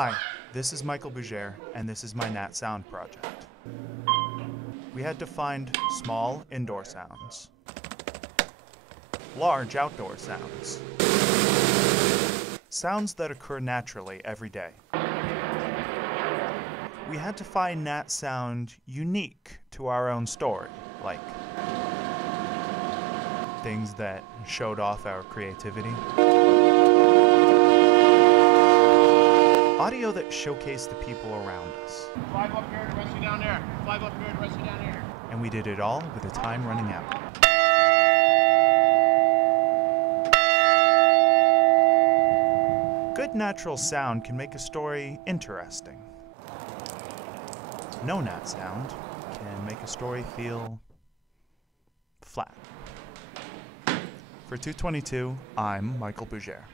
Hi, this is Michael Bussiere, and this is my Nat Sound project. We had to find small indoor sounds, large outdoor sounds, sounds that occur naturally every day. We had to find Nat sound unique to our own story, like things that showed off our creativity, audio that showcased the people around us. 5 up here, the rest of you down there. 5 up here, the rest of you down here. And we did it all with the time running out. Good natural sound can make a story interesting. No nat sound can make a story feel flat. For 222, I'm Michael Bussiere.